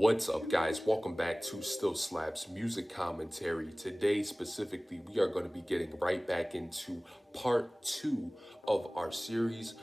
What's up, guys? Welcome back to Still Slaps Music Commentary. Today, specifically, we are going to be getting right back into part 2 of our series,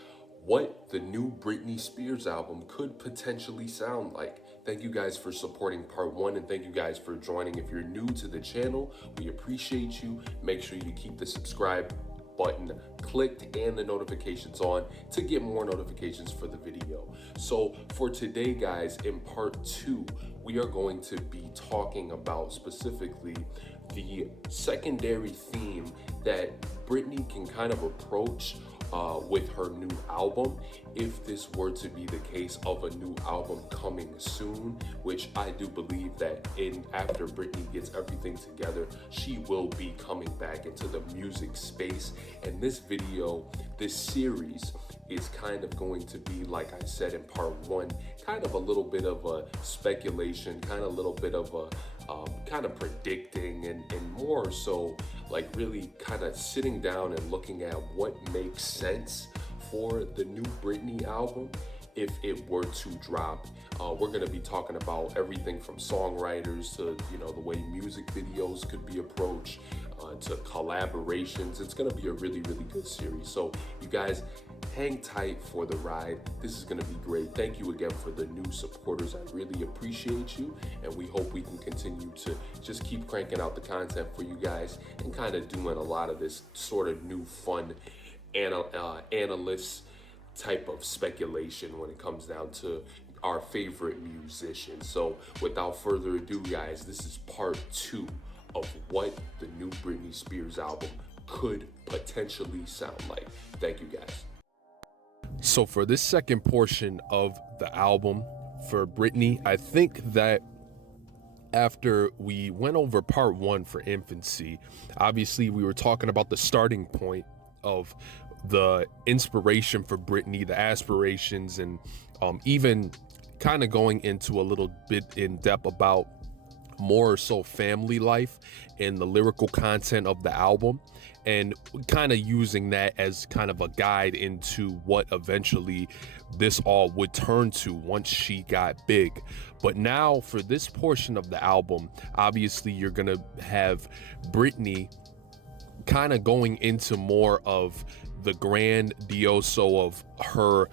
what the new Britney Spears album could potentially sound like. Thank you guys for supporting part 1, and thank you guys for joining. If you're new to the channel, we appreciate you. Make sure you keep the subscribe button clicked and the notifications on to get more notifications for the video. So for today, guys, in part 2, we are going to be talking about specifically the secondary theme that Britney can kind of approach with her new album, if this were to be the case of a new album coming soon, which I do believe that after Britney gets everything together, she will be coming back into the music space. And this video, this series, is kind of going to be, like I said in part 1, kind of a little bit of a speculation, kind of a little bit of a kind of predicting, and more so like really kind of sitting down and looking at what makes sense for the new Britney album if it were to drop. We're going to be talking about everything from songwriters to, the way music videos could be approached, to collaborations. It's going to be a really, really good series. So you guys, hang tight for the ride. This is going to be great. Thank you again for the new supporters. I really appreciate you, and we hope we can continue to just keep cranking out the content for you guys and kind of doing a lot of this sort of new fun analyst type of speculation when it comes down to our favorite musicians. So without further ado, guys, this is part 2 of what the new Britney Spears album could potentially sound like. Thank you, guys. So for this second portion of the album for Britney, I think that after we went over part 1 for Infancy, obviously we were talking about the starting point of the inspiration for Britney, the aspirations, and even kind of going into a little bit in depth about more so family life and the lyrical content of the album, and kind of using that as kind of a guide into what eventually this all would turn to once she got big. But now for this portion of the album, obviously you're gonna have Britney kind of going into more of the grandioso of her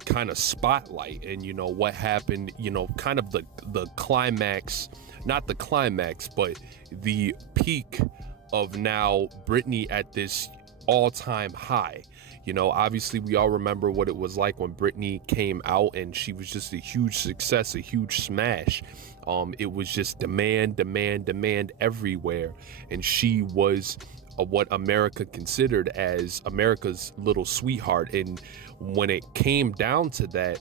kind of spotlight, and what happened, kind of the climax, not the climax, but the peak of now Britney at this all-time high. Obviously we all remember what it was like when Britney came out and she was just a huge success, a huge smash. It was just demand everywhere, and she was what America considered as America's little sweetheart. And when it came down to that,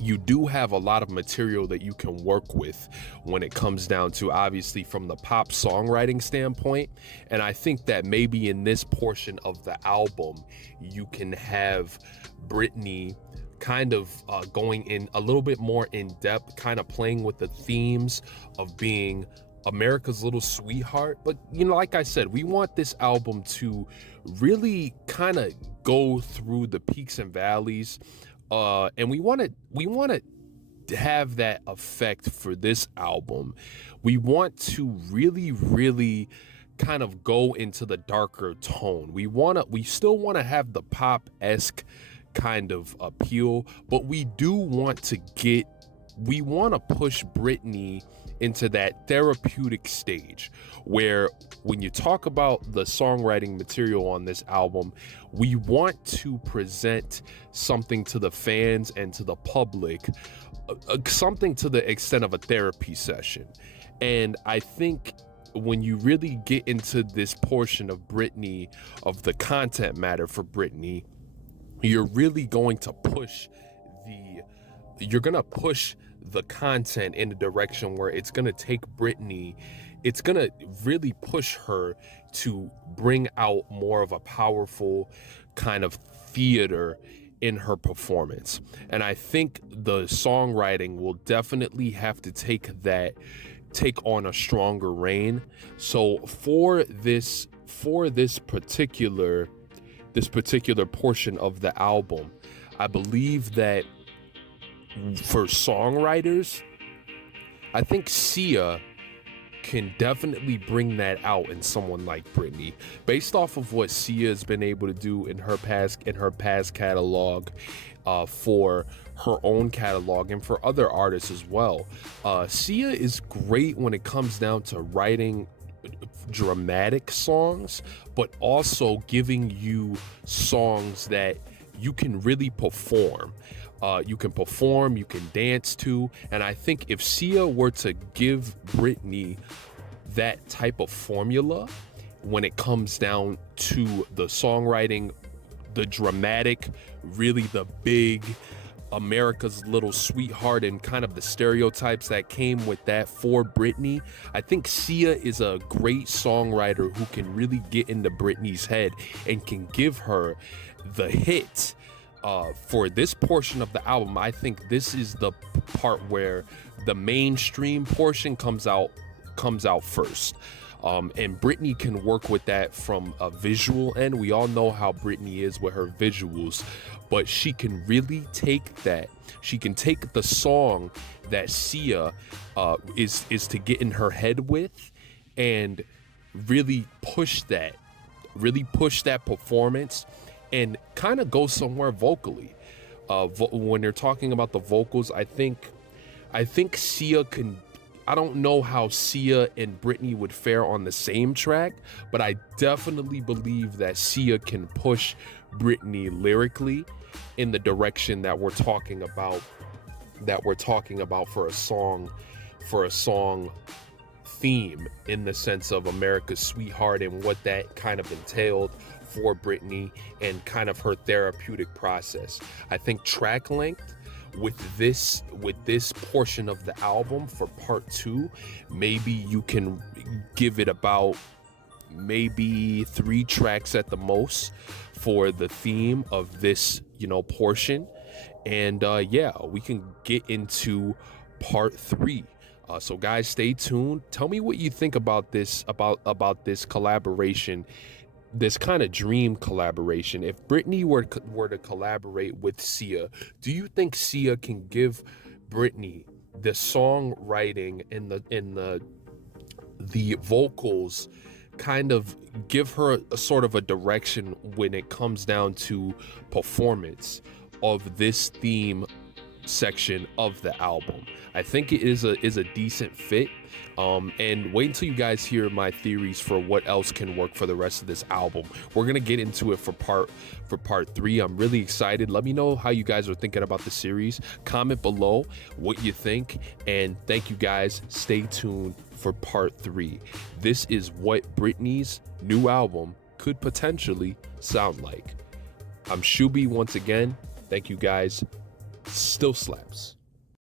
you do have a lot of material that you can work with when it comes down to, obviously, from the pop songwriting standpoint. And I think that maybe in this portion of the album, you can have Britney kind of going in a little bit more in depth, kind of playing with the themes of being America's little sweetheart. But like I said, we want this album to really kind of go through the peaks and valleys, and we want to have that effect for this album. We want to really kind of go into the darker tone. We still want to have the pop-esque kind of appeal, but we want to push Britney into that therapeutic stage where, when you talk about the songwriting material on this album, we want to present something to the fans and to the public, something to the extent of a therapy session. And I think when you really get into this portion of Britney, of the content matter for Britney, you're really going to push the content in a direction where it's going to take Britney, it's going to really push her to bring out more of a powerful kind of theater in her performance. And I think the songwriting will definitely have to take on a stronger reign. So for this particular portion of the album, I believe that for songwriters, I think Sia can definitely bring that out in someone like Britney, based off of what Sia has been able to do in her past catalog, for her own catalog and for other artists as well. Sia is great when it comes down to writing dramatic songs, but also giving you songs that you can really perform. You can dance to. And I think if Sia were to give Britney that type of formula when it comes down to the songwriting, the dramatic, really the big America's little sweetheart, and kind of the stereotypes that came with that for Britney, I think Sia is a great songwriter who can really get into Britney's head and can give her the hit. For this portion of the album, I think this is the part where the mainstream portion comes out first. And Britney can work with that from a visual end. We all know how Britney is with her visuals, but she can really take that. She can take the song that Sia is to get in her head with, and really push that performance, and kind of go somewhere vocally. When they're talking about the vocals, I think Sia can. I don't know how Sia and Britney would fare on the same track, but I definitely believe that Sia can push Britney lyrically in the direction that we're talking about for a song theme, in the sense of America's Sweetheart and what that kind of entailed for Britney and kind of her therapeutic process. I think track length with this portion of the album for part 2, maybe you can give it about maybe 3 tracks at the most for the theme of this, portion. And we can get into part 3. So guys, stay tuned. Tell me what you think about this collaboration, this kind of dream collaboration. If Britney were to collaborate with Sia, do you think Sia can give Britney the songwriting and the vocals, kind of give her a sort of a direction when it comes down to performance of this theme section of the album? I think it is a decent fit. And wait until you guys hear my theories for what else can work for the rest of this album. We're gonna get into it for part 3. I'm really excited. Let me know how you guys are thinking about the series. Comment below what you think, and thank you guys. Stay tuned for part 3. This is what Britney's new album could potentially sound like. I'm Shuby once again. Thank you guys. Still slaps.